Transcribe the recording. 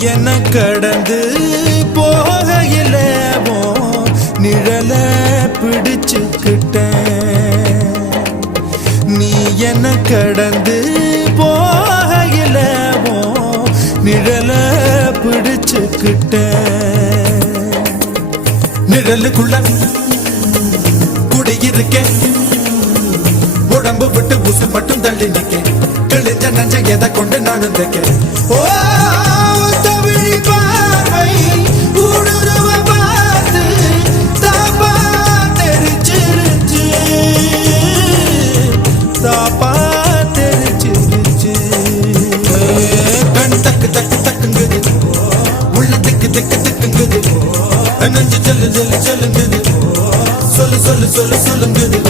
என்ன கடந்து போகையில நிழல பிடிச்சுக்கிட்டேன். நீ என்ன கடந்து போகையில நிழல பிடிச்சுக்கிட்டேன். நிழலுக்குள்ள குடியிருக்கேன், உடம்பு விட்டு ஊசு மட்டும் தள்ளி நிக்க, கிழிஞ்ச நஞ்ச எதை கொண்டு நானும் தைக்க. ஓ தமிழ் பார்வை ஊடுருவ பார்த்து தாப்பா தெரிச்சிருச்சு, தாப்பா தெரிச்சிருச்சு. கண் தக்கு தக்கு தக்குங்குது, உள்ள திக்கு திக்கு திக்குங்குது, நஞ்சு சொல்லு சொல்லு சொல்லுங்குது, சொல்லு சொல்லு சொல்லு சொல்லுங்குது.